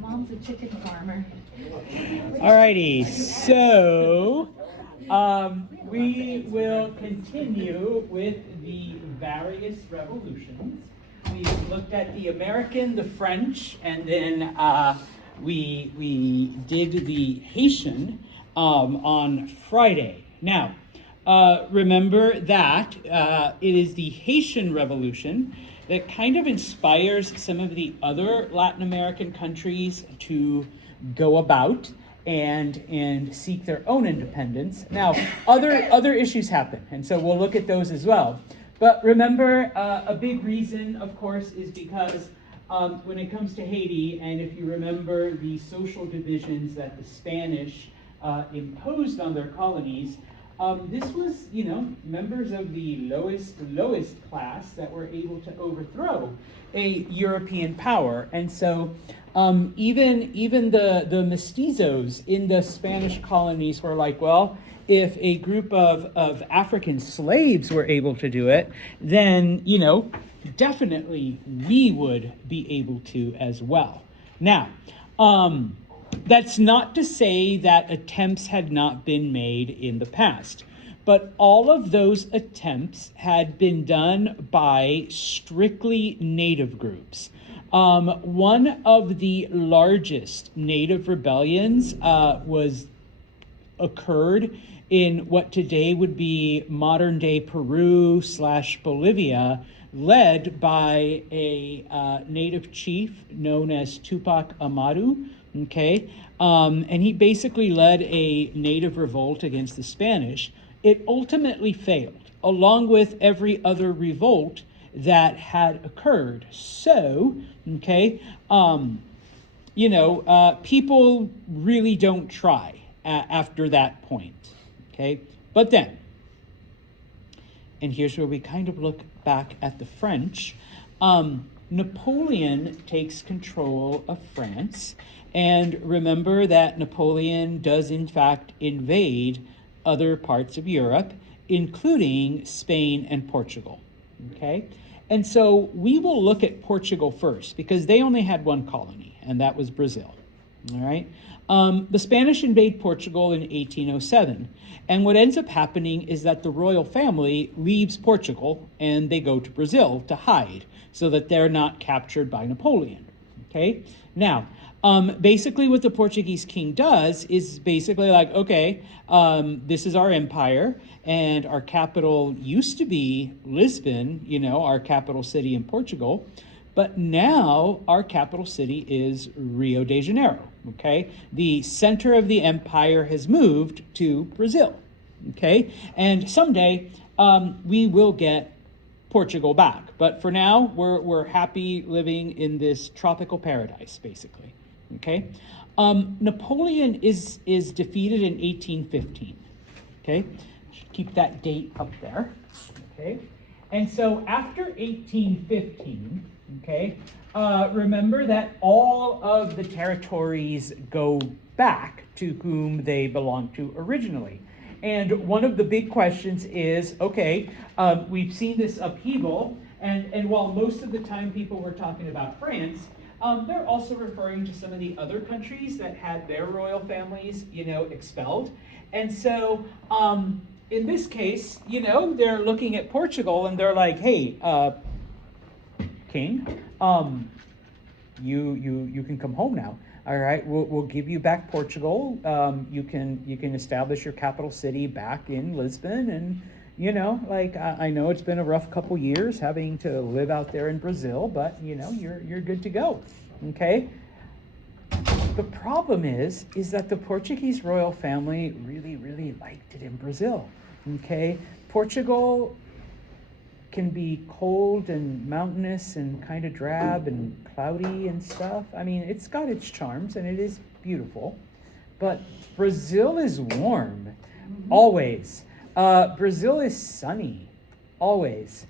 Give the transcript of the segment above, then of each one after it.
mom's a chicken farmer. Alrighty, so we will continue with the various revolutions. We looked at the American, the French, and then we did the Haitian on Friday. Now, remember that it is the Haitian Revolution that kind of inspires some of the other Latin American countries to go about and seek their own independence. Now, other issues happen, and so we'll look at those as well. But remember, a big reason, of course, is because when it comes to Haiti, and if you remember the social divisions that the Spanish imposed on their colonies, this was, members of the lowest class that were able to overthrow a European power. And so even the mestizos in the Spanish colonies were like, well, if a group of African slaves were able to do it, then, definitely we would be able to as well. Now, that's not to say that attempts had not been made in the past, but all of those attempts had been done by strictly native groups. One of the largest native rebellions occurred in what today would be modern-day Peru/Bolivia, led by a native chief known as Tupac Amaru. Okay, and he basically led a native revolt against the Spanish. It ultimately failed, along with every other revolt that had occurred. So, okay, people really don't try after that point. Okay, but then, and here's where we kind of look back at the French. Napoleon takes control of France. And remember that Napoleon does, in fact, invade other parts of Europe, including Spain and Portugal. Okay? And so we will look at Portugal first, because they only had one colony, and that was Brazil. All right? The Spanish invade Portugal in 1807. And what ends up happening is that the royal family leaves Portugal, and they go to Brazil to hide, so that they're not captured by Napoleon. Okay? Now, basically what the Portuguese king does is basically like, okay, this is our empire, and our capital used to be Lisbon, our capital city in Portugal, but now our capital city is Rio de Janeiro, okay? The center of the empire has moved to Brazil, okay? And someday we will get Portugal back, but for now we're happy living in this tropical paradise, basically. Okay, Napoleon is defeated in 1815. Okay, should keep that date up there. Okay, and so after 1815, okay, remember that all of the territories go back to whom they belonged to originally. And one of the big questions is, okay, we've seen this upheaval, and while most of the time people were talking about France, they're also referring to some of the other countries that had their royal families, expelled. And so in this case, they're looking at Portugal and they're like, hey, King, you can come home now. All right, we'll give you back Portugal. You can establish your capital city back in Lisbon, and I know it's been a rough couple years having to live out there in Brazil, but you're good to go. Okay. The problem is that the Portuguese royal family really liked it in Brazil. Okay, Portugal can be cold and mountainous and kind of drab and cloudy and stuff. I mean, it's got its charms and it is beautiful, but Brazil is warm, always. Brazil is sunny, always.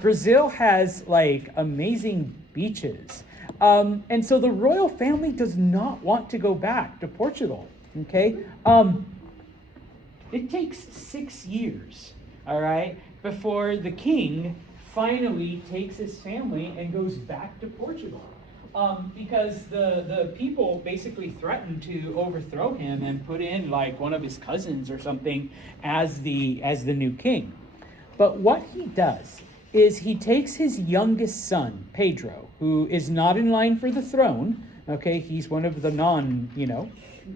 Brazil has like amazing beaches. And so the royal family does not want to go back to Portugal, okay? It takes 6 years, all right, before the king finally takes his family and goes back to Portugal. because the people basically threatened to overthrow him and put in like one of his cousins or something as the new king. But what he does is he takes his youngest son, Pedro, who is not in line for the throne. Okay, he's one of the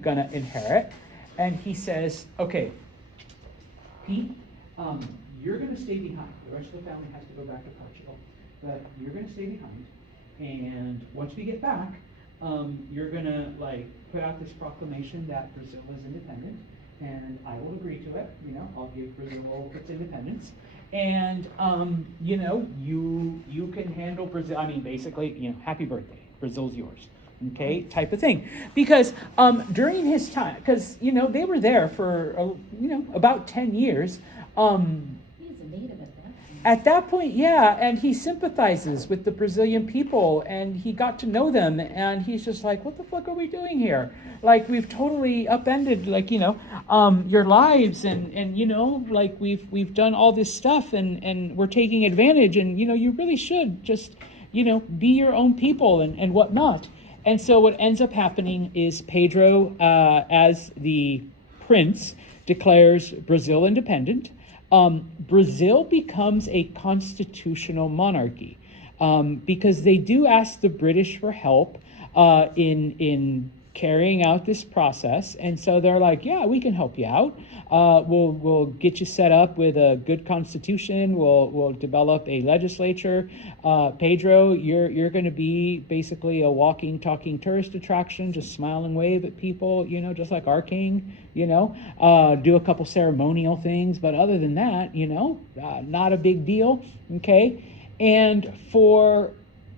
gonna inherit, and he says, okay, Pete, you're gonna stay behind. The rest of the family has to go back to Portugal, but you're gonna stay behind. And once we get back, you're gonna like put out this proclamation that Brazil is independent, and I will agree to it. I'll give Brazil its independence, and you can handle Brazil. I mean, basically, happy birthday, Brazil's yours. Okay, type of thing. Because during his time, because they were there for about 10 years. He's a native at that point. At that point, yeah, and he sympathizes with the Brazilian people, and he got to know them, and he's just like, what the fuck are we doing here? Like, we've totally upended, like, your lives, and like, we've done all this stuff, and we're taking advantage, and, you really should just, be your own people and whatnot. And so what ends up happening is Pedro, as the prince, declares Brazil independent. Brazil becomes a constitutional monarchy because they do ask the British for help in carrying out this process, and so they're like, yeah, we can help you out. We'll get you set up with a good constitution. We'll develop a legislature. Pedro, you're going to be basically a walking, talking tourist attraction. Just smile and wave at people, just like our king. Do a couple ceremonial things, but other than that, not a big deal. Okay, and for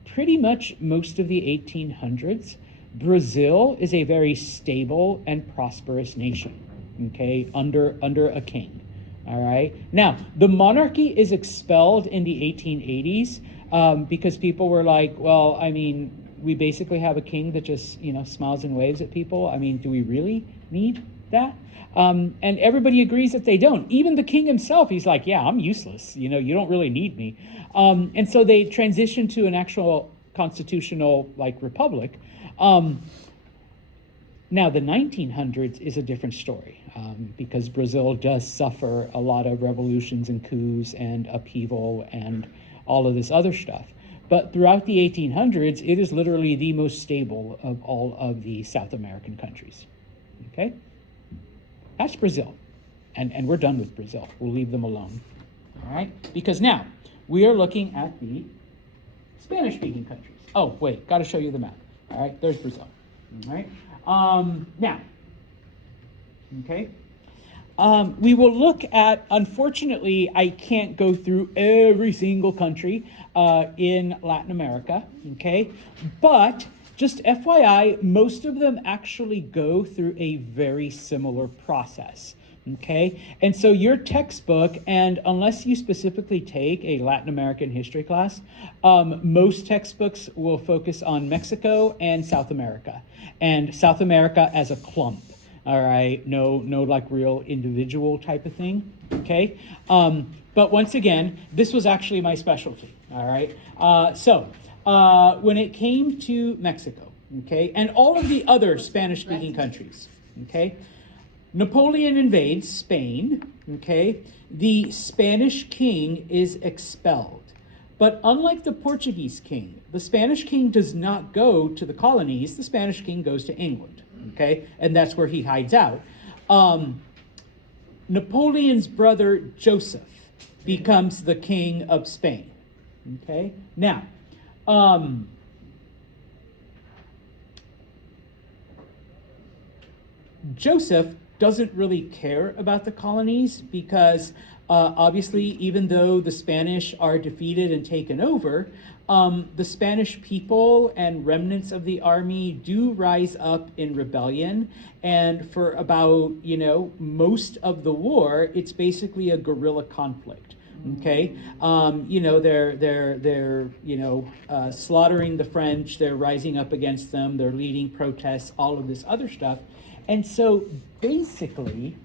pretty much most of the 1800s. Brazil is a very stable and prosperous nation, okay, under a king, all right? Now, the monarchy is expelled in the 1880s because people were like, well, I mean, we basically have a king that just, smiles and waves at people. I mean, do we really need that? And everybody agrees that they don't. Even the king himself, he's like, yeah, I'm useless. You don't really need me. And so they transitioned to an actual constitutional, republic. Now, the 1900s is a different story because Brazil does suffer a lot of revolutions and coups and upheaval and all of this other stuff. But throughout the 1800s, it is literally the most stable of all of the South American countries. Okay? That's Brazil. And we're done with Brazil. We'll leave them alone. All right? Because now we are looking at the Spanish-speaking countries. Oh, wait, got to show you the map. All right, there's Brazil. All right. Now, okay. We will look at, unfortunately, I can't go through every single country in Latin America, okay? But just FYI, most of them actually go through a very similar process. Okay, and so your textbook, and unless you specifically take a Latin American history class, most textbooks will focus on Mexico and South America as a clump. All right, no like real individual type of thing. Okay, but once again, this was actually my specialty. All right, so when it came to Mexico, okay, and all of the other Spanish-speaking countries, okay. Napoleon invades Spain, okay? The Spanish king is expelled. But unlike the Portuguese king, the Spanish king does not go to the colonies. The Spanish king goes to England, okay? And that's where he hides out. Napoleon's brother, Joseph, becomes the king of Spain, okay? Now, Joseph doesn't really care about the colonies because obviously, even though the Spanish are defeated and taken over, the Spanish people and remnants of the army do rise up in rebellion. And for about, most of the war, it's basically a guerrilla conflict. Okay, they're slaughtering the French. They're rising up against them. They're leading protests. All of this other stuff. And so basically,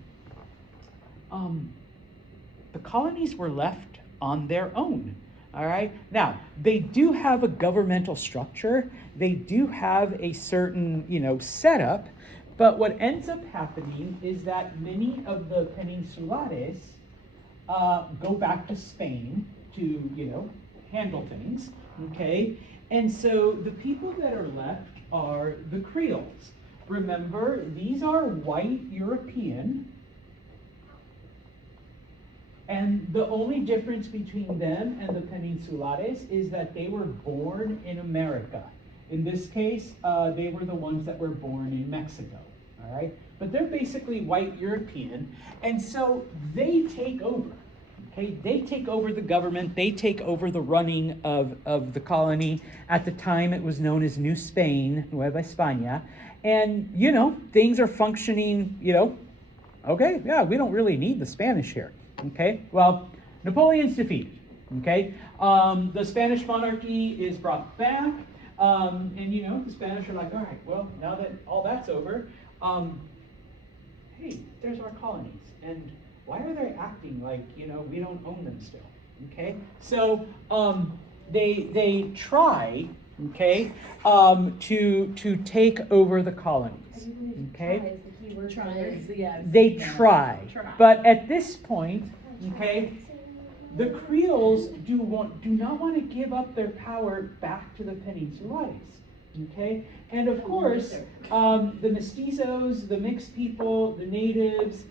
the colonies were left on their own. All right. Now, they do have a governmental structure. They do have a certain, setup. But what ends up happening is that many of the peninsulares go back to Spain to, handle things. Okay. And so the people that are left are the Creoles. Remember, these are white European. And the only difference between them and the Peninsulares is that they were born in America. In this case, they were the ones that were born in Mexico, all right? But they're basically white European, and so they take over, okay? They take over the government, they take over the running of the colony. At the time, it was known as New Spain, Nueva España, and, things are functioning, okay, yeah, we don't really need the Spanish here. Okay, well, Napoleon's defeated. Okay, the Spanish monarchy is brought back, and the Spanish are like, all right, well, now that all that's over, hey, there's our colonies, and why are they acting like we don't own them still? Okay, so they try, okay, to take over the colonies. Okay. They try. But at this point, okay, the Creoles do not want to give up their power back to the Peninsulares. Okay? And of course, the mestizos, the mixed people, the natives,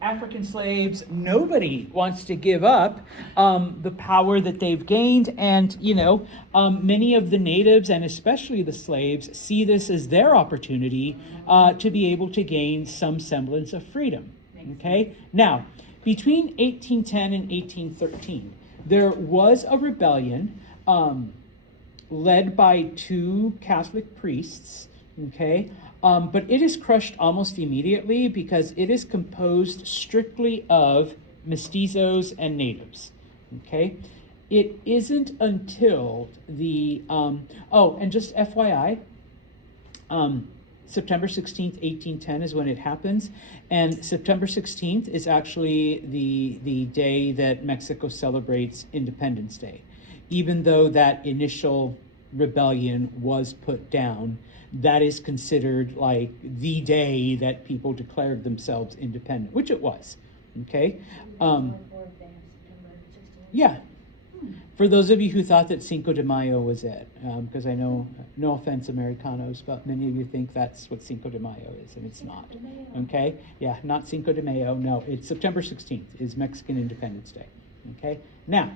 African slaves, nobody wants to give up the power that they've gained. And, many of the natives, and especially the slaves, see this as their opportunity to be able to gain some semblance of freedom. Okay? Now, between 1810 and 1813, there was a rebellion led by two Catholic priests, okay? But it is crushed almost immediately because it is composed strictly of mestizos and natives, okay? It isn't until the, and just FYI, September 16th, 1810 is when it happens, and September 16th is actually the day that Mexico celebrates Independence Day. Even though that initial rebellion was put down, that is considered like the day that people declared themselves independent, which it was, okay? Yeah. For those of you who thought that Cinco de Mayo was it, because I know, no offense, Americanos, but many of you think that's what Cinco de Mayo is, and it's not. Okay? Yeah, not Cinco de Mayo. No, it's September 16th is Mexican Independence Day. Okay? Now,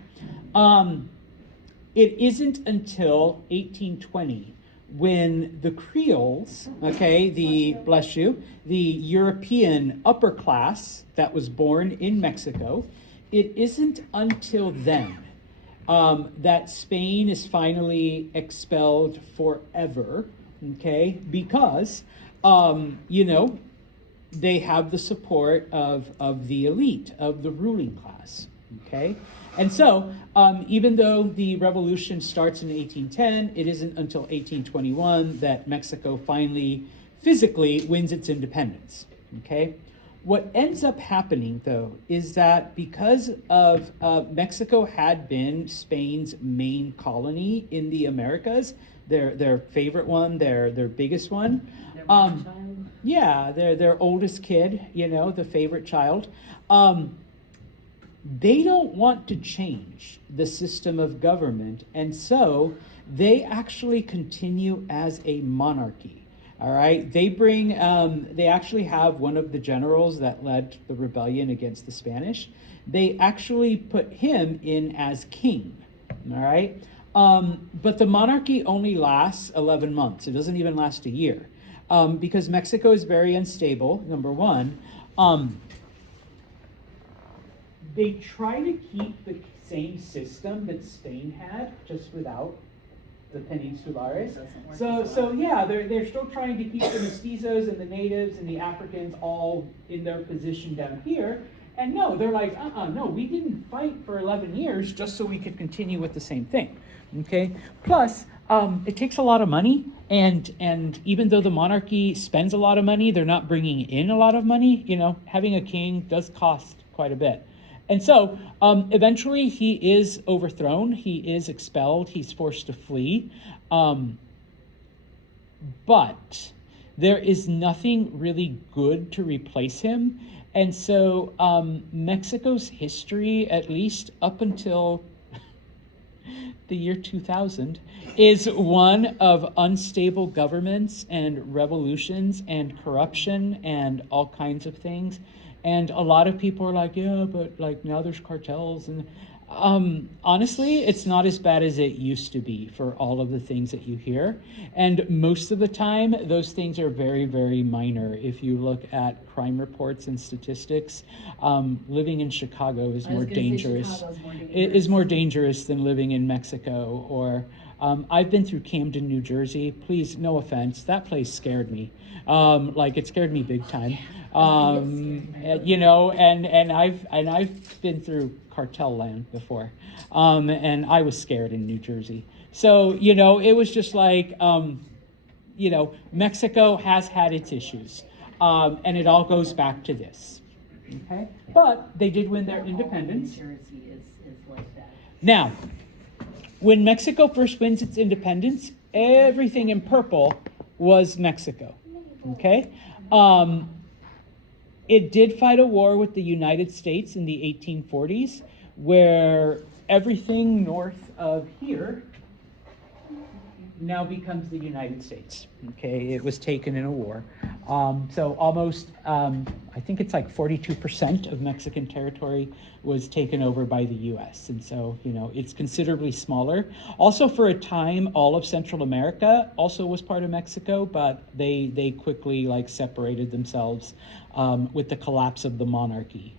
it isn't until 1820 when the Creoles, okay, bless you, the European upper class that was born in Mexico, it isn't until then that Spain is finally expelled forever, okay, because, they have the support of the elite, of the ruling class, okay? And so, even though the revolution starts in 1810, it isn't until 1821 that Mexico finally physically wins its independence, okay? What ends up happening, though, is that because of Mexico had been Spain's main colony in the Americas, their favorite one, their biggest one, their oldest kid, the favorite child. They don't want to change the system of government, and so they actually continue as a monarchy. All right, they actually have one of the generals that led the rebellion against the Spanish. They actually put him in as king, all right? But the monarchy only lasts 11 months. It doesn't even last a year because Mexico is very unstable, number one. They try to keep the same system that Spain had, just without the Peninsulares. So yeah, they're still trying to keep the mestizos and the natives and the Africans all in their position down here. And no, they're like, no, we didn't fight for 11 years just so we could continue with the same thing, okay? Plus, it takes a lot of money, and even though the monarchy spends a lot of money, they're not bringing in a lot of money. Having a king does cost quite a bit. And so eventually he is overthrown, he is expelled, he's forced to flee. But there is nothing really good to replace him. And so Mexico's history, at least up until the year 2000, is one of unstable governments and revolutions and corruption and all kinds of things. And a lot of people are like, yeah, but like now there's cartels. And honestly, it's not as bad as it used to be for all of the things that you hear. And most of the time, those things are very, very minor. If you look at crime reports and statistics, living in Chicago is more dangerous. It is more dangerous than living in Mexico. Or I've been through Camden, New Jersey. Please, no offense, that place scared me. Like it scared me big time. You know, and I've been through cartel land before, and I was scared in New Jersey. So, you know, it was just like, you know, Mexico has had its issues, and it all goes back to this. Okay, but they did win their independence. New Jersey is like that. Now, when Mexico first wins its independence, everything in purple was Mexico. Okay. It did fight a war with the United States in the 1840s, where everything north of here now becomes the United States. Okay, it was taken in a war. So almost, I think it's like 42% of Mexican territory was taken over by the US. And so, you know, it's considerably smaller. Also, for a time, all of Central America also was part of Mexico, but they quickly like separated themselves with the collapse of the monarchy.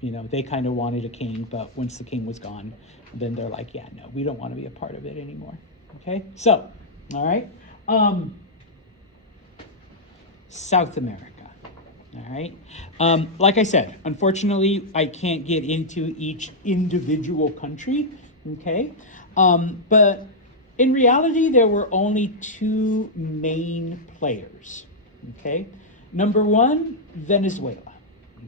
You know, they kind of wanted a king, but once the king was gone, then they're like, yeah, no, we don't want to be a part of it anymore. Okay, so, all right. South America. All right. Like I said, unfortunately, I can't get into each individual country. Okay. But in reality, there were only two main players. Okay. Number one, Venezuela.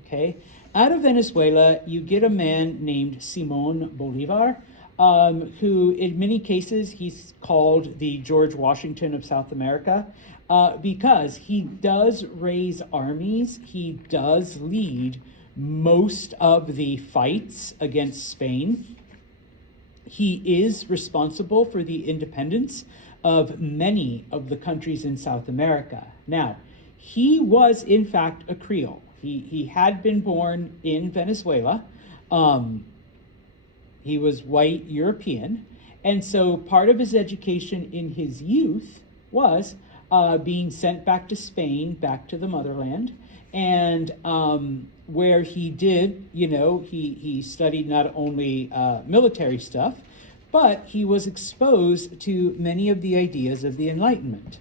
Okay. Out of Venezuela, you get a man named Simon Bolivar, who in many cases he's called the George Washington of South America, because he does raise armies, he does lead most of the fights against Spain. He is responsible for the independence of many of the countries in South America. Now, he was in fact a Creole. He had been born in Venezuela. He was white European. And so part of his education in his youth was being sent back to Spain, back to the motherland, and where he did, you know, he studied not only military stuff, but he was exposed to many of the ideas of the Enlightenment.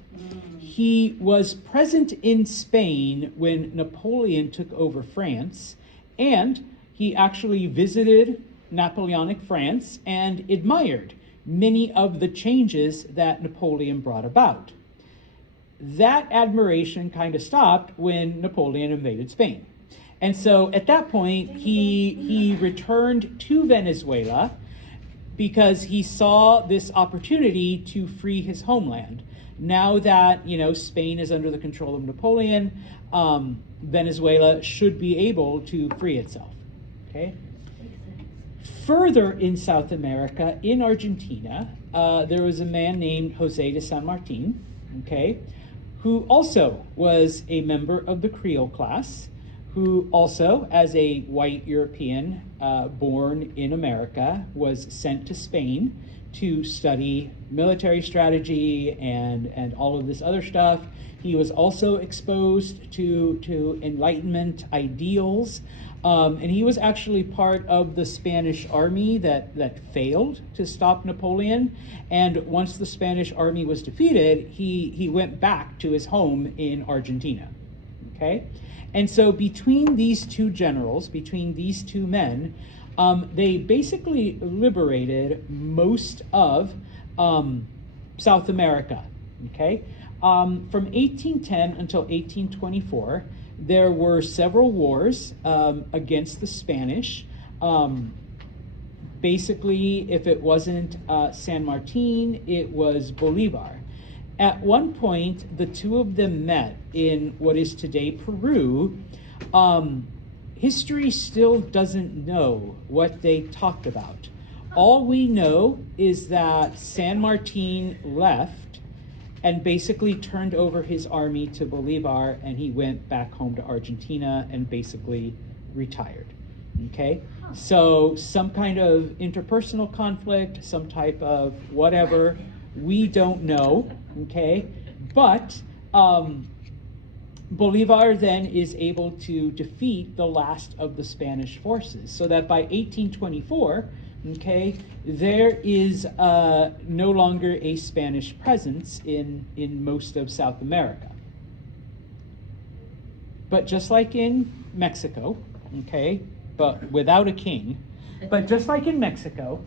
He was present in Spain when Napoleon took over France, and he actually visited Napoleonic France and admired many of the changes that Napoleon brought about. That admiration kind of stopped when Napoleon invaded Spain. And so at that point, he returned to Venezuela because he saw this opportunity to free his homeland. Now that, you know, Spain is under the control of Napoleon, Venezuela should be able to free itself. Okay. Further in South America, in Argentina, there was a man named Jose de San Martin, okay, who also was a member of the Creole class, who also, as a white European born in America, was sent to Spain to study military strategy and all of this other stuff. He was also exposed to Enlightenment ideals, and he was actually part of the Spanish army that failed to stop Napoleon. And once the Spanish army was defeated, he went back to his home in Argentina. Okay? And so between these two generals, between these two men, they basically liberated most of South America. Okay? From 1810 until 1824, there were several wars against the Spanish. Basically, if it wasn't San Martin, it was Bolivar. At one point, the two of them met in what is today Peru. History still doesn't know what they talked about. All we know is that San Martin left and basically turned over his army to Bolivar, and he went back home to Argentina and basically retired. Okay? So some kind of interpersonal conflict, some type of whatever, we don't know. Okay? But Bolivar then is able to defeat the last of the Spanish forces, so that by 1824, okay, there is no longer a Spanish presence in most of South America. But just like in Mexico, okay, but without a king, but just like in Mexico,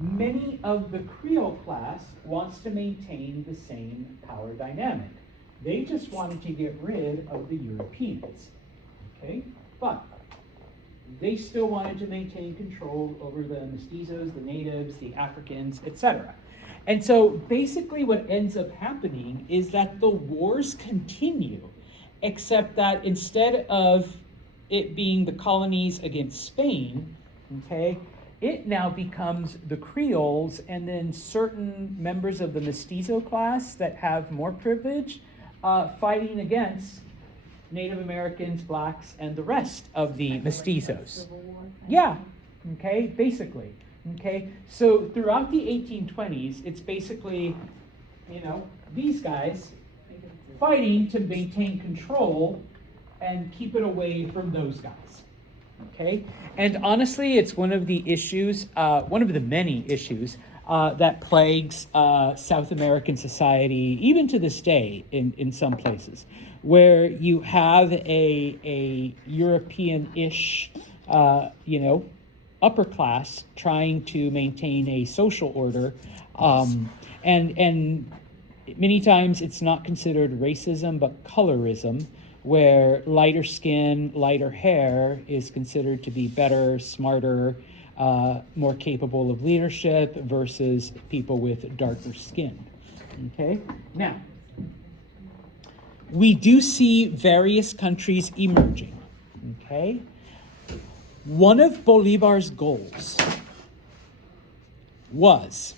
many of the Creole class wants to maintain the same power dynamic. They just wanted to get rid of the Europeans, okay? But they still wanted to maintain control over the mestizos, the natives, the Africans, etc. And so basically what ends up happening is that the wars continue, except that instead of it being the colonies against Spain, okay, it now becomes the Creoles and then certain members of the mestizo class that have more privilege fighting against Native Americans, blacks, and the rest of the mestizos. Yeah, okay, basically. Okay, so throughout the 1820s, it's basically, these guys fighting to maintain control and keep it away from those guys. Okay, and honestly, it's one of the issues, one of the many issues that plagues South American society, even to this day in some places, where you have a European-ish, upper class trying to maintain a social order, and many times it's not considered racism but colorism, where lighter skin, lighter hair is considered to be better, smarter, more capable of leadership versus people with darker skin. Okay? Now, we do see various countries emerging. Okay? One of Bolivar's goals was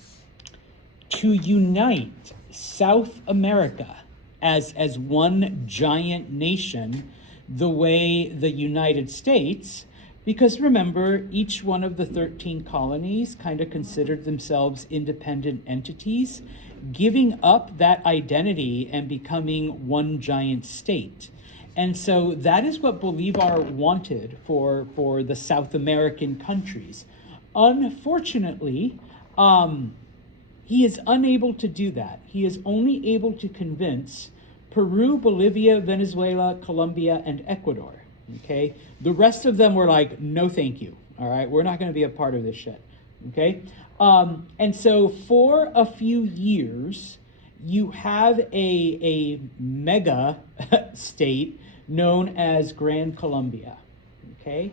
to unite South America as one giant nation, the way the United States, because remember, each one of the 13 colonies kind of considered themselves independent entities, giving up that identity and becoming one giant state. And so that is what Bolivar wanted for the South American countries. Unfortunately, he is unable to do that. He is only able to convince Peru, Bolivia, Venezuela, Colombia, and Ecuador. Okay? The rest of them were like, no thank you. All right? We're not going to be a part of this shit. Okay? And so for a few years, you have a mega state known as Gran Colombia. Okay?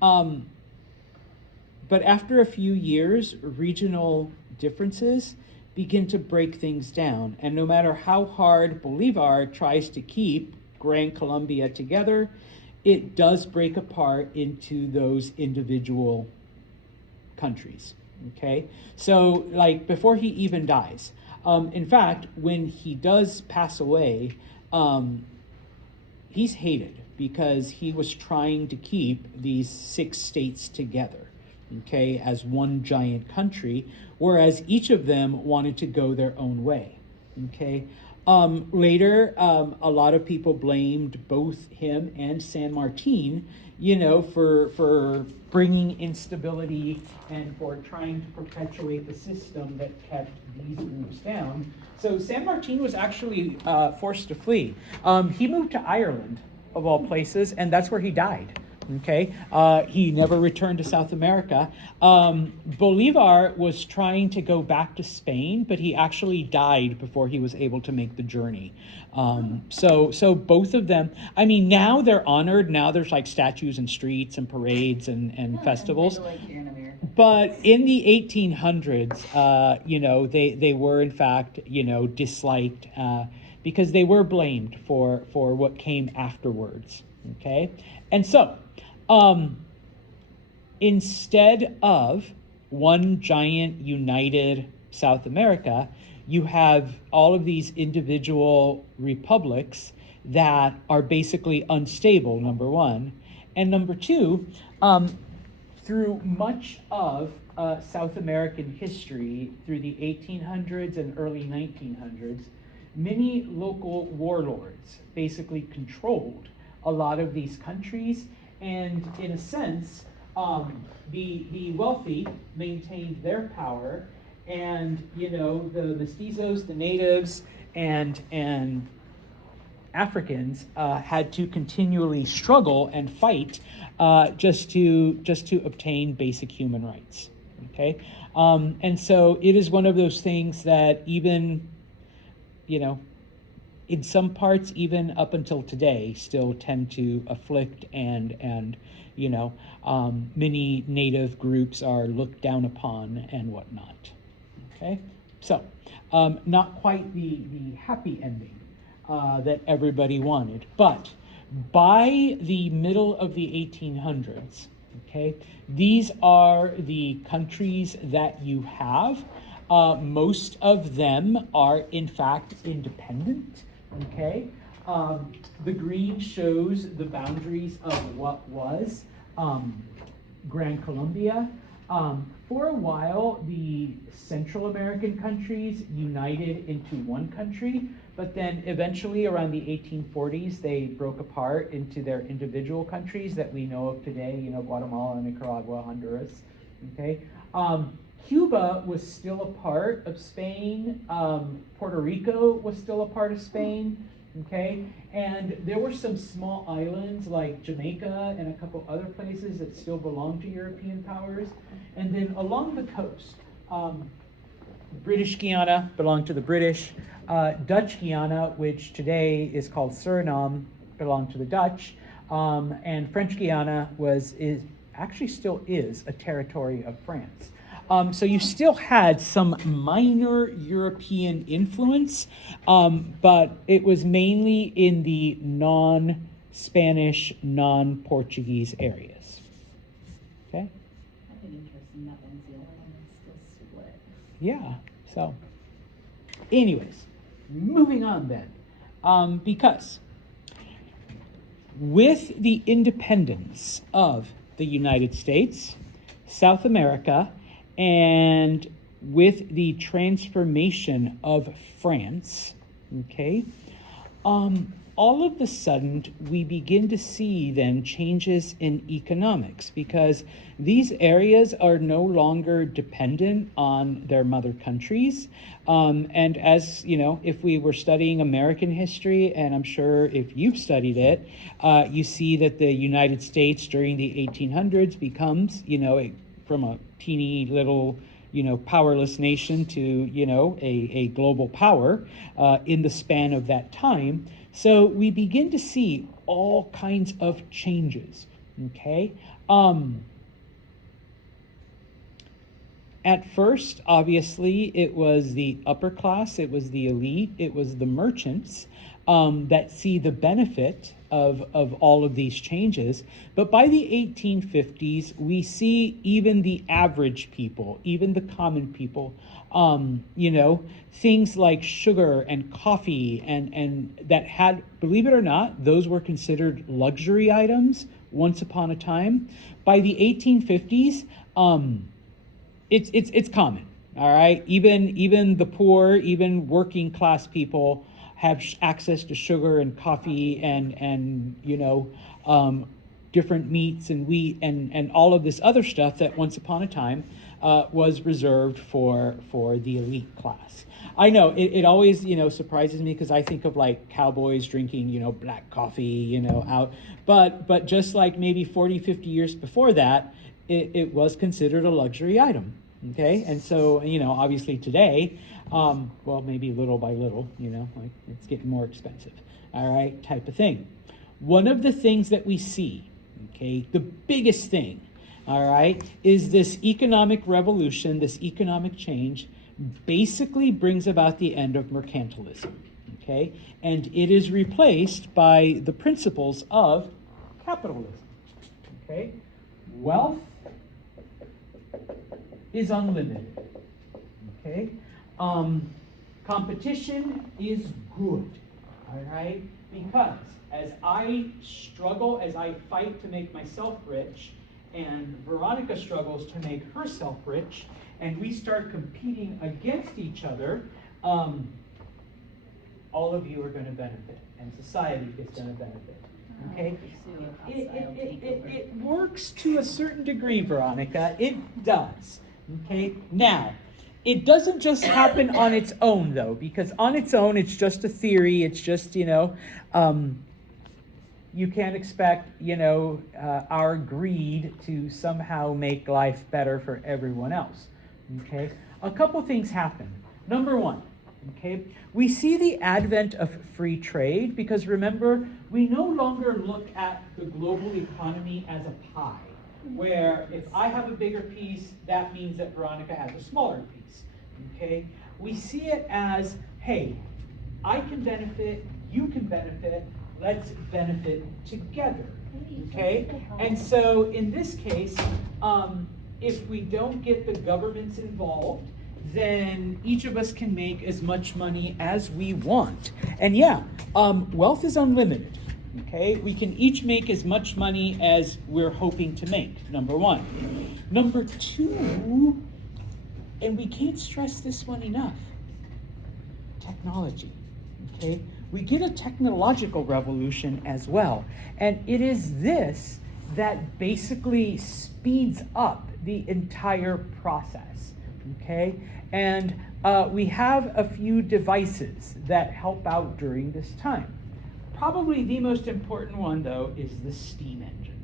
But after a few years, regional differences begin to break things down. And no matter how hard Bolivar tries to keep Gran Colombia together, it does break apart into those individual countries. Okay? So, like, before he even dies. In fact, when he does pass away, he's hated because he was trying to keep these 6 states together, okay, as one giant country, whereas each of them wanted to go their own way, okay? Later, a lot of people blamed both him and San Martin, for bringing instability and for trying to perpetuate the system that kept these groups down. So San Martin was actually forced to flee. He moved to Ireland, of all places, and that's where he died. Okay, he never returned to South America. Bolivar was trying to go back to Spain, but he actually died before he was able to make the journey. So both of them. I mean, now they're honored. Now there's like statues and streets and parades and festivals. Kind of like here in America. But in the 1800s, they were in fact, disliked because they were blamed for what came afterwards. Okay, and so instead of one giant united South America, you have all of these individual republics that are basically unstable, number one. And number two, through much of South American history, through the 1800s and early 1900s, many local warlords basically controlled a lot of these countries, and in a sense, the wealthy maintained their power, and the mestizos, the natives, and Africans had to continually struggle and fight just to obtain basic human rights. Okay, and so it is one of those things that even in some parts, even up until today, still tend to afflict and many native groups are looked down upon and whatnot. Okay, so not quite the happy ending that everybody wanted, but by the middle of the 1800s, okay, these are the countries that you have. Most of them are in fact independent. Okay, the green shows the boundaries of what was Gran Colombia. For a while, the Central American countries united into one country, but then eventually around the 1840s, they broke apart into their individual countries that we know of today, Guatemala, Nicaragua, Honduras. Okay. Cuba was still a part of Spain. Puerto Rico was still a part of Spain. Okay, and there were some small islands like Jamaica and a couple other places that still belonged to European powers. And then along the coast, British Guiana belonged to the British. Dutch Guiana, which today is called Suriname, belonged to the Dutch. And French Guiana actually still is a territory of France. So you still had some minor European influence, but it was mainly in the non-Spanish, non-Portuguese areas. Okay? I think interesting that Venezuela is still split. Yeah, so anyways, moving on then. Because with the independence of the United States, South America, and with the transformation of France, okay, all of a sudden we begin to see then changes in economics, because these areas are no longer dependent on their mother countries. And as if we were studying American history, and I'm sure if you've studied it, you see that the United States during the 1800s becomes, from a teeny little, powerless nation to, a global power in the span of that time. So we begin to see all kinds of changes, okay? At first, obviously, it was the upper class, it was the elite, it was the merchants that see the benefit of all of these changes. But by the 1850s, we see even the average people, even the common people, things like sugar and coffee and that had, believe it or not, those were considered luxury items once upon a time. By the 1850s, it's common, all right? Even the poor, even working class people have access to sugar and coffee and different meats and wheat and all of this other stuff that once upon a time was reserved for the elite class. I know it always, surprises me because I think of like cowboys drinking, black coffee, out. But just like maybe 40, 50 years before that, it was considered a luxury item. Okay. And so, obviously today, well, maybe little by little, like it's getting more expensive. All right. Type of thing. One of the things that we see, okay, the biggest thing, all right, is this economic revolution, this economic change basically brings about the end of mercantilism, okay? And it is replaced by the principles of capitalism, okay? Wealth is unlimited, okay? Competition is good, all right? Because as I struggle, as I fight to make myself rich, and Veronica struggles to make herself rich, and we start competing against each other, all of you are going to benefit, and society is going to benefit. Okay? It works to a certain degree, Veronica. It does. Okay? Now, it doesn't just happen on its own, though, because on its own, it's just a theory. It's just, you can't expect, our greed to somehow make life better for everyone else, okay? A couple things happen. Number one, okay, we see the advent of free trade because remember, we no longer look at the global economy as a pie, where if I have a bigger piece, that means that Veronica has a smaller piece, okay? We see it as, hey, I can benefit, you can benefit, let's benefit together, okay? And so in this case, if we don't get the governments involved, then each of us can make as much money as we want. And yeah, wealth is unlimited, okay? We can each make as much money as we're hoping to make, number one. Number two, and we can't stress this one enough, technology, okay? We get a technological revolution as well. And it is this that basically speeds up the entire process, okay? And we have a few devices that help out during this time. Probably the most important one, though, is the steam engine,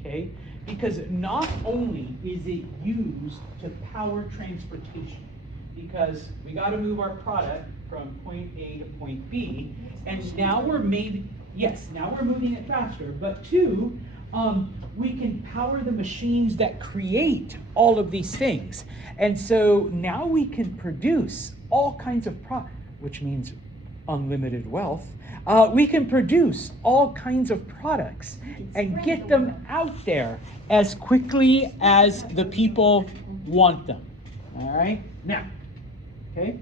okay? Because not only is it used to power transportation, because we got to move our product from point A to point B, and now we're moving it faster, but two, we can power the machines that create all of these things. And so now we can produce all kinds of which means unlimited wealth. We can produce all kinds of products and get them out there as quickly as the people want them. All right? Now, okay?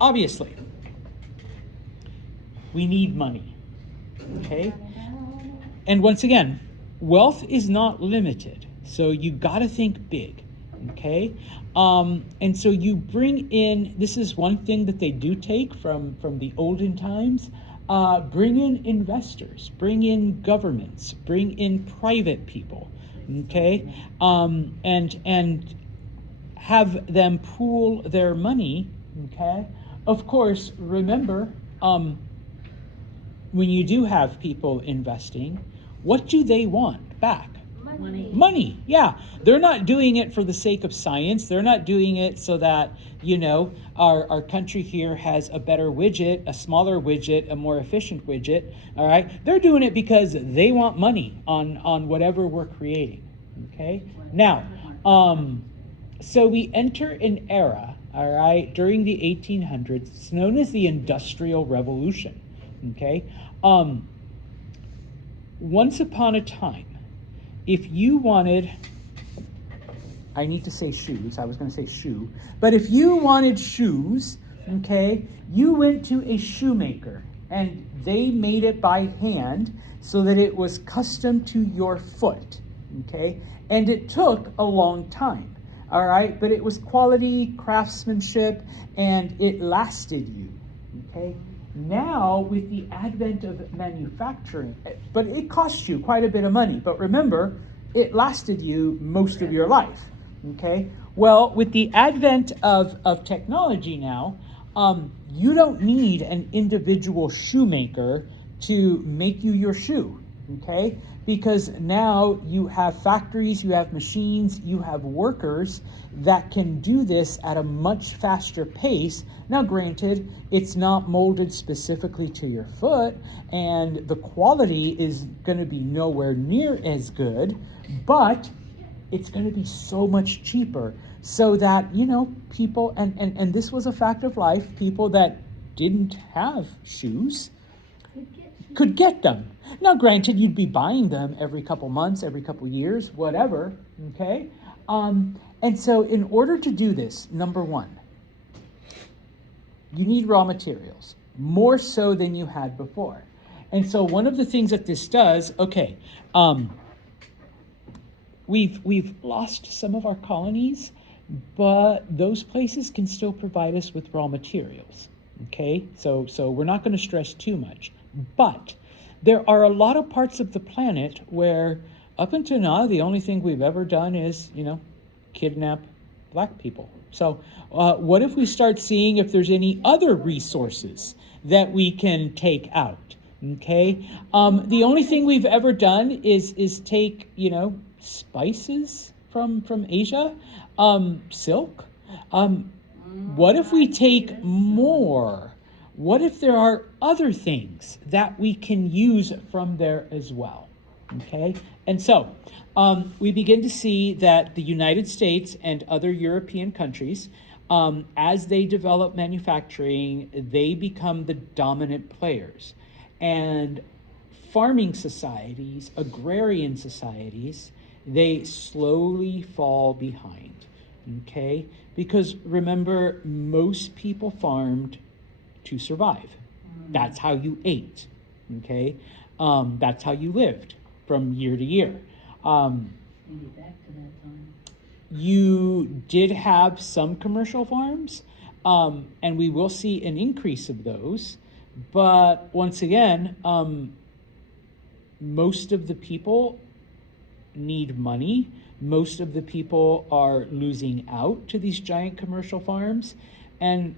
Obviously, we need money, okay? And once again, wealth is not limited, so you got to think big, okay? And so you bring in, this is one thing that they do take from the olden times, bring in investors, bring in governments, bring in private people, okay? And have them pool their money, okay? Of course, remember, when you do have people investing, what do they want back? Money, yeah. They're not doing it for the sake of science. They're not doing it so that, our country here has a better widget, a smaller widget, a more efficient widget, all right? They're doing it because they want money on whatever we're creating, okay? Now, so we enter an era, all right, during the 1800s, it's known as the Industrial Revolution, okay? Once upon a time, if you wanted, I need to say shoes, I was going to say shoe, but if you wanted shoes, okay, you went to a shoemaker and they made it by hand so that it was custom to your foot, okay? And it took a long time, all right? But it was quality craftsmanship and it lasted you, okay? Now, with the advent of manufacturing, but it cost you quite a bit of money. But remember, it lasted you most of your life, okay? Well, with the advent of technology now, You don't need an individual shoemaker to make you your shoe, okay? Because now you have factories, you have machines, you have workers that can do this at a much faster pace. Now, granted, it's not molded specifically to your foot, and the quality is going to be nowhere near as good, but it's going to be so much cheaper, so that, people, and this was a fact of life, people that didn't have shoes could get them. Now, granted, you'd be buying them every couple months, every couple years, whatever, okay? And so in order to do this, number one, you need raw materials, more so than you had before. And so one of the things that this does, we've lost some of our colonies, but those places can still provide us with raw materials, okay? So we're not going to stress too much. But there are a lot of parts of the planet where, up until now, the only thing we've ever done is, kidnap black people. So what if we start seeing if there's any other resources that we can take out, okay? The only thing we've ever done is take, spices from Asia, silk. What if we take more? What if there are other things that we can use from there as well? Okay, and so we begin to see that the United States and other European countries, as they develop manufacturing, they become the dominant players. And farming societies, agrarian societies, they slowly fall behind, okay? Because remember, most people farmed to survive. That's how you ate, okay? That's how you lived from year to year. Maybe back to that time. You did have some commercial farms, and we will see an increase of those. But once again, most of the people need money. Most of the people are losing out to these giant commercial farms. And,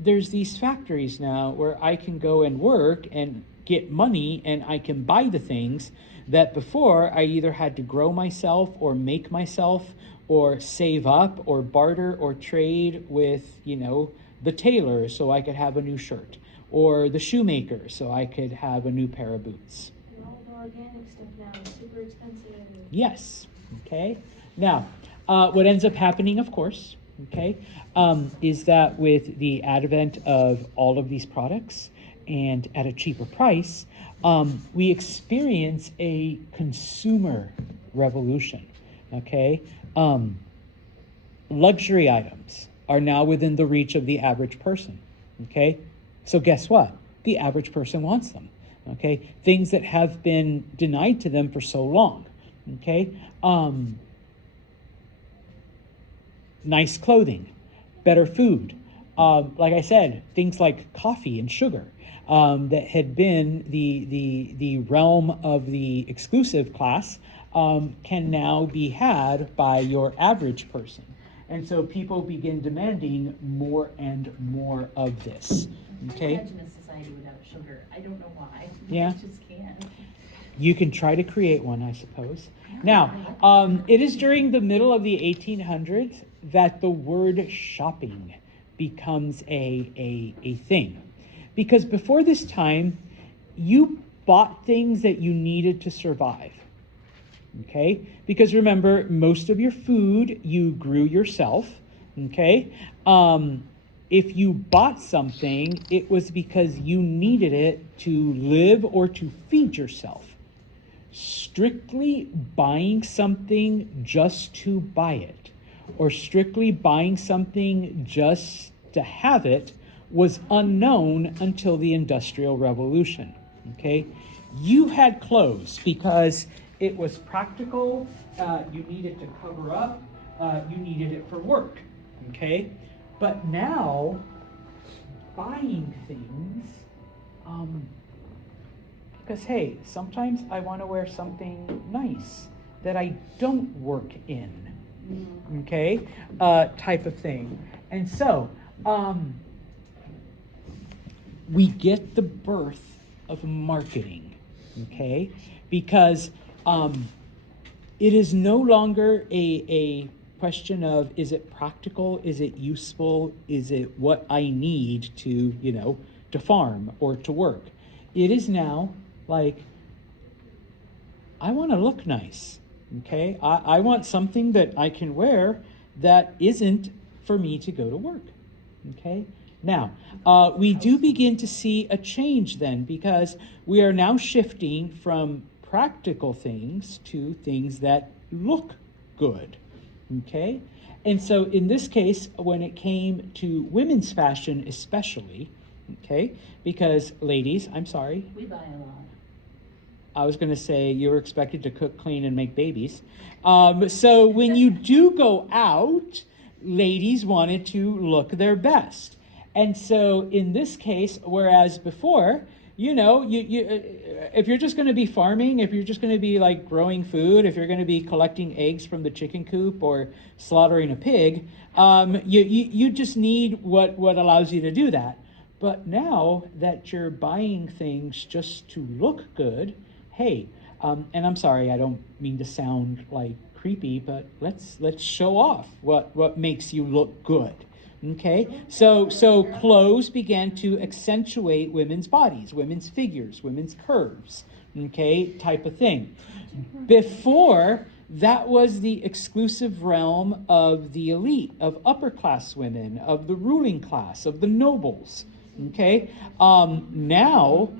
there's these factories now where I can go and work and get money, and I can buy the things that before I either had to grow myself or make myself or save up or barter or trade with, the tailor so I could have a new shirt, or the shoemaker so I could have a new pair of boots. And all the organic stuff now is super expensive. Yes, okay. Now, what ends up happening, of course, is that with the advent of all of these products and at a cheaper price, we experience a consumer revolution, okay? Luxury items are now within the reach of the average person, okay? So guess what? The average person wants them, okay? Things that have been denied to them for so long, okay? Nice clothing, better food. Like I said, things like coffee and sugar that had been the realm of the exclusive class can now be had by your average person. And so people begin demanding more and more of this. Okay? I imagine a society without sugar. I don't know why. Yeah. I just can't. You can try to create one, I suppose. Now, it is during the middle of the 1800s that the word shopping becomes a thing. Because before this time, you bought things that you needed to survive. Okay? Because remember, most of your food you grew yourself. Okay? If you bought something, it was because you needed it to live or to feed yourself. Strictly buying something just to buy it, or strictly buying something just to have it, was unknown until the Industrial Revolution, okay? You had clothes because it was practical, you needed to cover up, you needed it for work, okay? But now, buying things, because hey, sometimes I want to wear something nice that I don't work in, okay, type of thing. And so, we get the birth of marketing, okay? Because it is no longer a question of, is it practical, is it useful, is it what I need to, to farm or to work. It is now like, I want to look nice, okay? I want something that I can wear that isn't for me to go to work, okay? Now, we do begin to see a change then, because we are now shifting from practical things to things that look good, okay? And so in this case, when it came to women's fashion especially, okay, because ladies, I'm sorry, We buy a lot. I was going to say you were expected to cook, clean, and make babies. So when you do go out, ladies wanted to look their best. And so in this case, whereas before, you if you're just going to be farming, if you're just going to be like growing food, if you're going to be collecting eggs from the chicken coop or slaughtering a pig, you just need what allows you to do that. But now that you're buying things just to look good, hey, and I'm sorry, I don't mean to sound like creepy, but let's show off what makes you look good. Okay, so clothes began to accentuate women's bodies, women's figures, women's curves, okay, type of thing. Before, that was the exclusive realm of the elite, of upper class women, of the ruling class, of the nobles. Okay, now,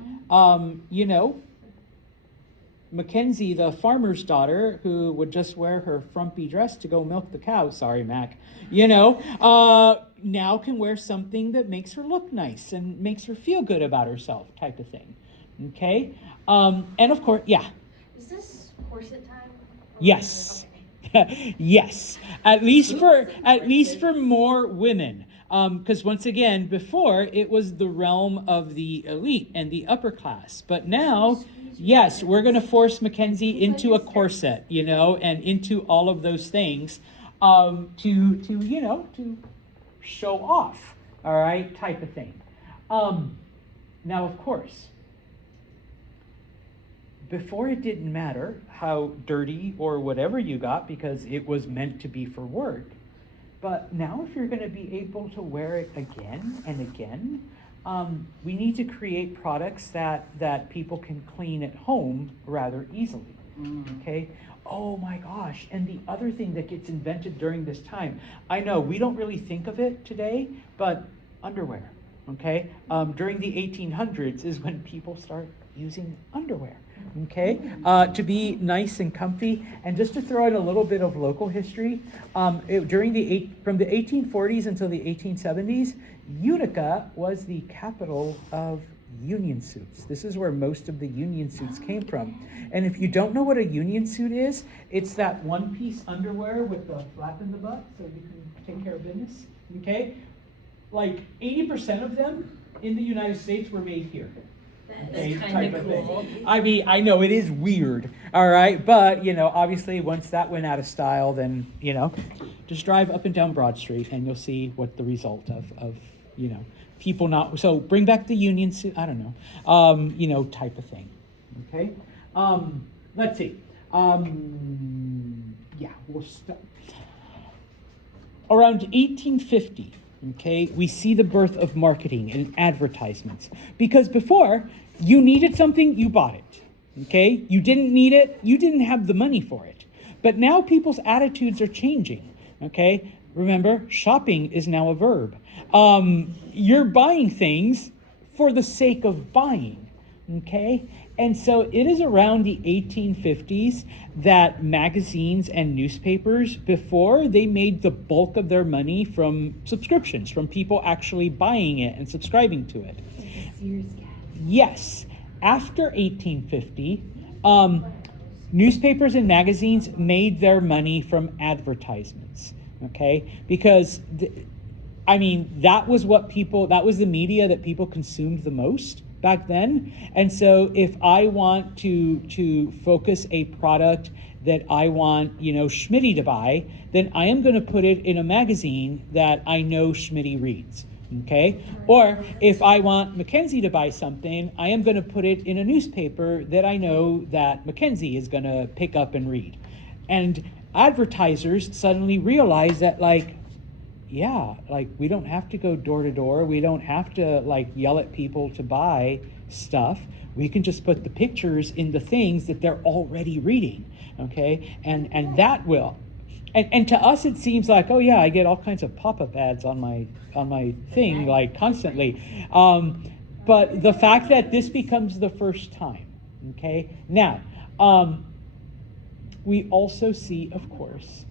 Mackenzie, the farmer's daughter, who would just wear her frumpy dress to go milk the cow, sorry, Mac, now can wear something that makes her look nice and makes her feel good about herself, type of thing. Okay? And of course, yeah. Is this corset time? Yes. Okay. Yes. At least for more women. Because once again, before it was the realm of the elite and the upper class. But now, yes, we're going to force Mackenzie into a corset, and into all of those things to show off, all right, type of thing. Now, of course, before it didn't matter how dirty or whatever you got because it was meant to be for work. But now if you're going to be able to wear it again and again, we need to create products that people can clean at home rather easily, okay? Oh my gosh, and the other thing that gets invented during this time, I know we don't really think of it today, but underwear, okay? During the 1800s is when people start using underwear, okay? To be nice and comfy. And just to throw in a little bit of local history, from the 1840s until the 1870s, Utica was the capital of union suits. This is where most of the union suits came from. And if you don't know what a union suit is, it's that one-piece underwear with the flap in the butt so you can take care of business, okay? Like 80% of them in the United States were made here. That's kind of cool. I mean, I know it is weird, all right? But, obviously once that went out of style, then, just drive up and down Broad Street and you'll see what the result of people not, so bring back the union suit, I don't know, type of thing, okay? Let's see. We'll start. Around 1850, okay, we see the birth of marketing and advertisements. Because before, you needed something, you bought it, okay? You didn't need it, you didn't have the money for it. But now people's attitudes are changing, okay? Remember, shopping is now a verb. You're buying things for the sake of buying, okay? And so it is around the 1850s that magazines and newspapers, before they made the bulk of their money from subscriptions, from people actually buying it and subscribing to it. Yes. After 1850, newspapers and magazines made their money from advertisements, okay? Because, that was the media that people consumed the most back then. And so if I want to focus a product that I want, Schmitty to buy, then I am going to put it in a magazine that I know Schmitty reads, Okay? Or if I want Mackenzie to buy something, I am going to put it in a newspaper that I know that Mackenzie is going to pick up and read. And advertisers suddenly realize that, like, yeah, like, we don't have to go door to door. We don't have to, like, yell at people to buy stuff. We can just put the pictures in the things that they're already reading. Okay? And that will. And to us, it seems like, oh yeah, I get all kinds of pop-up ads on my thing, like, constantly. But the fact that this becomes the first time, okay? Now, we also see, of course,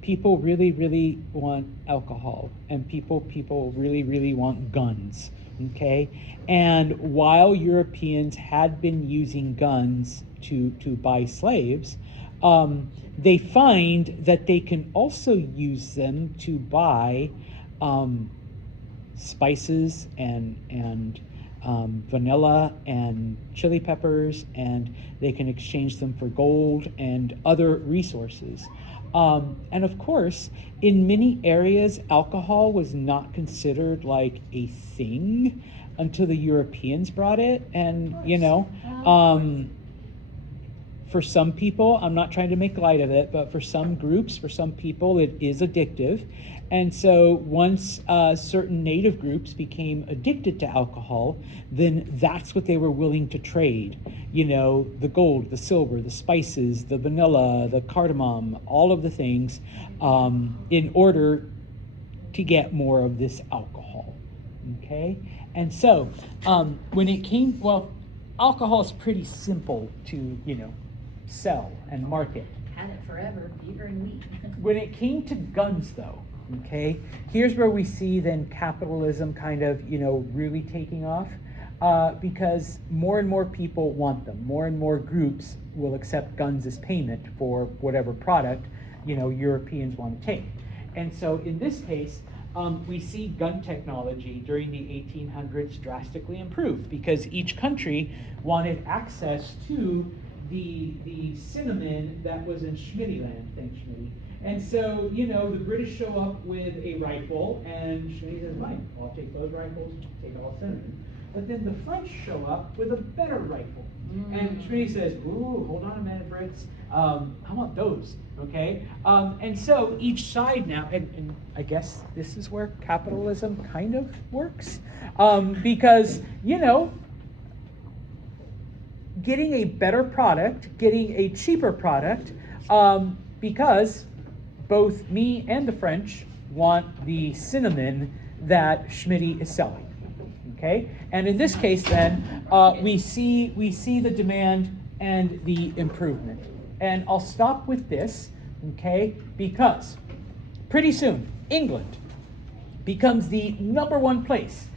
people really, really want alcohol, and people really, really want guns, okay? And while Europeans had been using guns to buy slaves, they find that they can also use them to buy spices and vanilla and chili peppers, and they can exchange them for gold and other resources. And of course, in many areas, alcohol was not considered like a thing until the Europeans brought it. And, you know, for some people, I'm not trying to make light of it, but for some groups, for some people, it is addictive. And so once certain native groups became addicted to alcohol, then that's what they were willing to trade. You know, the gold, the silver, the spices, the vanilla, the cardamom, all of the things, in order to get more of this alcohol. Okay? And so when it came, well, alcohol is pretty simple to, you know, sell and market. Had it forever, beer and wheat. When it came to guns, though, okay, here's where we see then capitalism kind of, you know, really taking off, because more and more people want them. More and more groups will accept guns as payment for whatever product, you know, Europeans want to take. And so in this case, we see gun technology during the 1800s drastically improve because each country wanted access to the cinnamon that was in Schmittyland. Thanks, Schmitty. And so, you know, the British show up with a rifle, and Schmitty says, fine, I'll take those rifles, take all cinnamon. But then the French show up with a better rifle. And Schmitty says, ooh, hold on a minute, Brits. I want those, okay? And so each side now, and I guess this is where capitalism kind of works, because, you know, getting a better product, getting a cheaper product, because both me and the French want the cinnamon that Schmitty is selling. Okay, and in this case, then we see the demand and the improvement. And I'll stop with this, okay, because pretty soon England becomes the #1 place.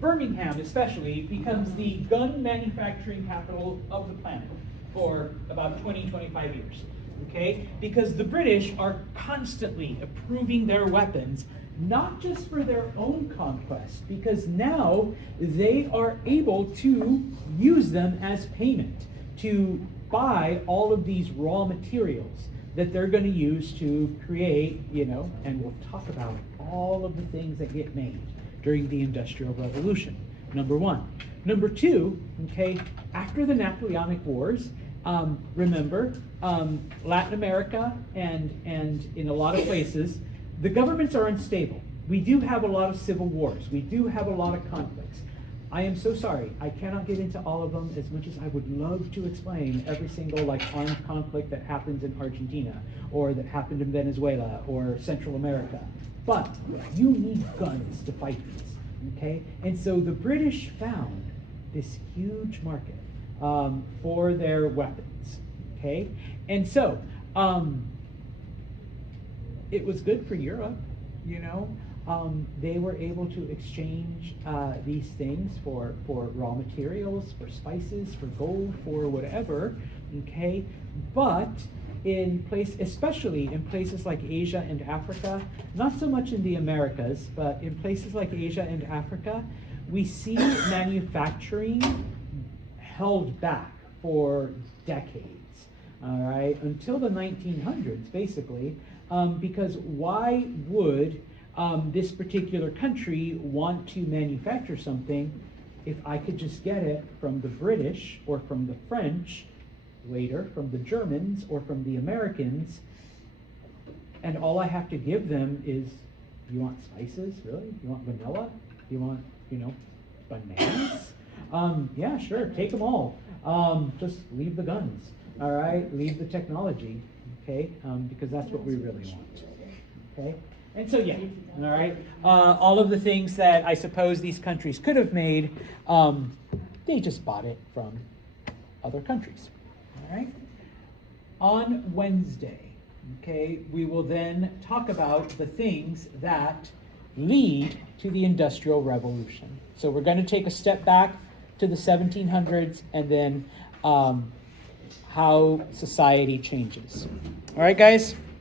Birmingham, especially, becomes the gun manufacturing capital of the planet for about 20-25 years. Okay, because the British are constantly improving their weapons, not just for their own conquest, because now they are able to use them as payment to buy all of these raw materials that they're going to use to create, you know, and we'll talk about all of the things that get made during the Industrial Revolution, #1. #2, okay, after the Napoleonic Wars, remember, Latin America and in a lot of places, the governments are unstable. We do have a lot of civil wars. We do have a lot of conflicts. I am so sorry. I cannot get into all of them as much as I would love to explain every single like armed conflict that happens in Argentina or that happened in Venezuela or Central America. But you need guns to fight these, okay? And so the British found this huge market for their weapons, okay? And so it was good for Europe, you know. They were able to exchange these things for raw materials, for spices, for gold, for whatever, okay? But especially in places like Asia and Africa, not so much in the Americas, but in places like Asia and Africa, we see manufacturing held back for decades, all right, until the 1900s, basically, because why would this particular country want to manufacture something, if I could just get it from the British or from the French, later from the Germans or from the Americans, and all I have to give them is, you want spices, really? You want vanilla? You want, bananas? Yeah, sure, take them all. Just leave the guns, all right? Leave the technology, okay? Because that's what we really want, okay? And so, yeah, all right? All of the things that I suppose these countries could have made, they just bought it from other countries, all right? On Wednesday, okay, we will then talk about the things that lead to the Industrial Revolution. So we're going to take a step back to the 1700s and then how society changes. All right, guys?